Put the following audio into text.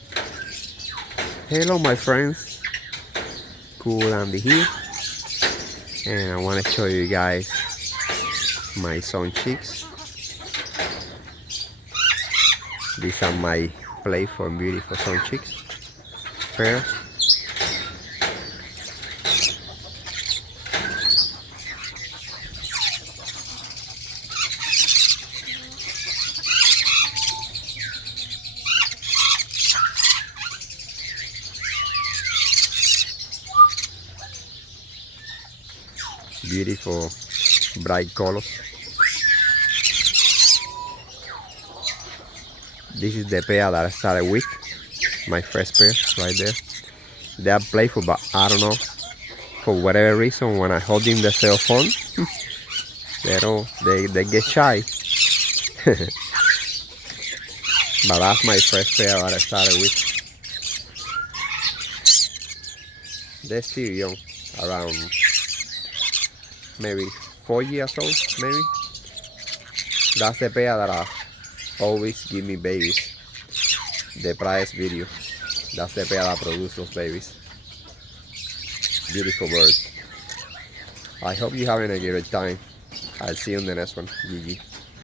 Hello my friends, Cool Andy here, and I want to show you guys my Suncheeks. These are my playful and beautiful Suncheeks pairs. Beautiful bright colors. This is the pair that I started with, my first pair right there. They are playful, but I don't know, for whatever reason, when I hold in the cell phone, they get shy. But that's my first pair that I started with. They're still young, around maybe 4 years old, maybe. That's the pair that I always give me babies. The price video. That's the pair that produce those babies. Beautiful birds. I hope you're having a great time. I'll see you in the next one. GG.